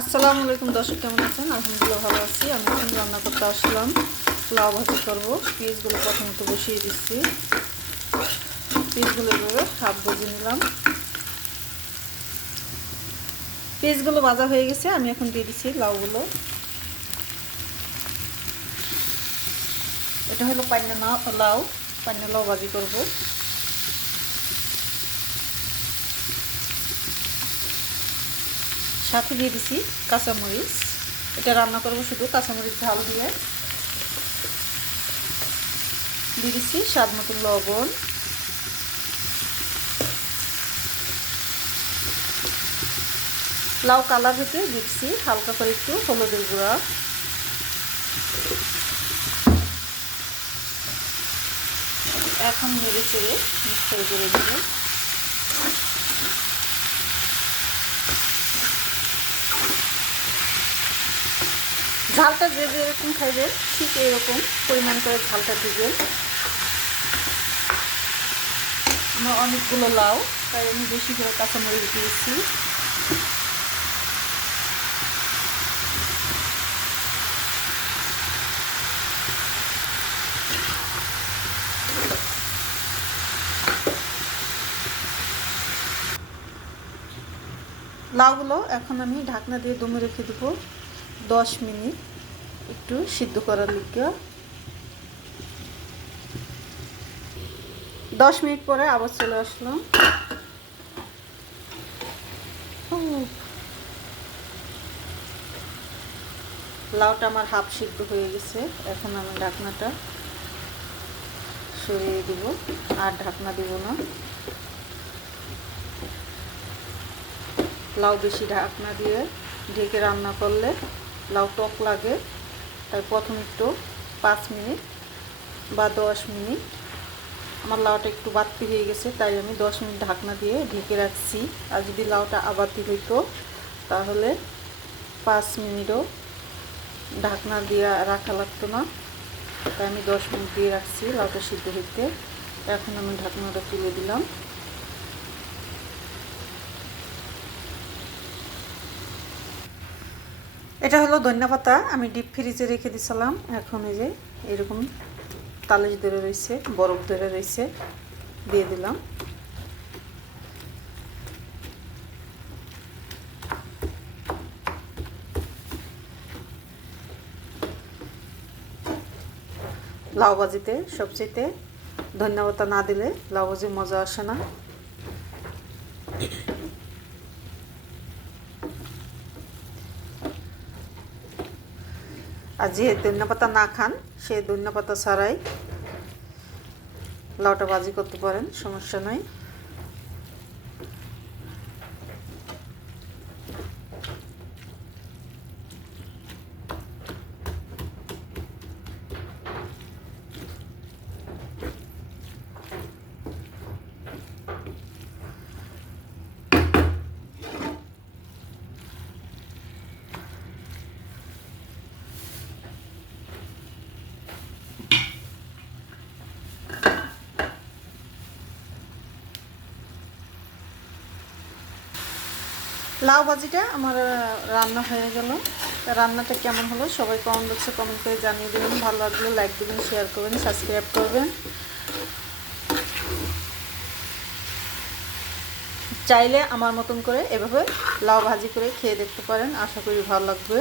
আসসালামু আলাইকুম দর্শক, কেমন আছেন? আলহামদুলিল্লাহ ভালো আছি। আমি এখন রান্না করতে আসলাম, লাউ ভাজি করবো। পিসগুলো প্রথমত বসিয়ে দিচ্ছি। পিসগুলো এভাবে হাফ ভেজে নিলাম। পিসগুলো ভাজা হয়ে গেছে, আমি এখন দিয়ে দিচ্ছি লাউগুলো। এটা হলো পান্না লাউ, পান্না লাউ ভাজি করবো। সাথে দিয়ে দিচ্ছি কাঁচামরিচ। এটা রান্না করবো শুধু কাঁচামরিচ ঝাল দিয়ে। দিয়ে দিচ্ছি স্বাদ মতো লবণ। লাউ কালার হতে দিচ্ছি হালকা করে একটু হলুদের গুঁড়া। এখন নেড়ে চেড়ে মিক্সচার করে দেব। ঝালটা যে যেরকম খাইবে ঠিক এরকম পরিমাণ করে ঝালটা দিবেন। আমার অনেকগুলো লাউ, তাই আমি বেশি করে কাঁচামরিচ দিয়েছি। লাউগুলো এখন আমি ঢাকনা দিয়ে দমে রেখে দেবো 10 মিনিট, একটু সিদ্ধ করার লিগে। 10 মিনিট পরে আবার চলে আসলাম। লাউটা আমার হাফ সিদ্ধ হয়ে গেছে। এখন আমি ঢাকনাটা সরিয়ে দিব, আর ঢাকনা দিব না। লাউ বেশি ঢাকনা দিয়ে ঢেকে রান্না করলে লাউ টক লাগে, তাই প্রথম একটু 5 মিনিট বা 10 মিনিট। আমার লাউটা একটু বাড়তি হয়ে গেছে, তাই আমি 10 মিনিট ঢাকনা দিয়ে ঢেকে রাখছি। আর যদি লাউটা আবাতি হইতো তাহলে 5 মিনিটও ঢাকনা দিয়ে রাখা লাগতো না, তাই আমি 10 মিনিট দিয়ে রাখছি লাউটা সিদ্ধ হইতে। এখন আমি ঢাকনাটা তুলে দিলাম। এটা হলো ধনিয়া পাতা, আমি ডিপ ফ্রিজে রেখে দিয়েছিলাম। এখন এই যে এরকম তালিশ ধরে রয়েছে, বরফ ধরে রয়েছে, দিয়ে দিলাম। লাউ ভাজিতে সবচেয়ে ধনিয়া পাতা না দিলে লাউ ভাজি মজা আসে না। আর যে ধনিয়া পাতা না খান, সে ধনিয়া পাতা ছাড়াই লাউটা ভাজি করতে পারেন, সমস্যা নাই। লাউ ভাজিটা আমার রান্না হয়ে গেল। রান্নাটা কেমন হলো সবাই কমেন্ট বক্সে কমেন্ট করে জানিয়ে দেবেন। ভালো লাগলে লাইক দেবেন, শেয়ার করবেন, সাবস্ক্রাইব করবেন। চাইলে আমার মতন করে এভাবে লাউ ভাজি করে খেয়ে দেখতে পারেন, আশা করি ভালো লাগবে।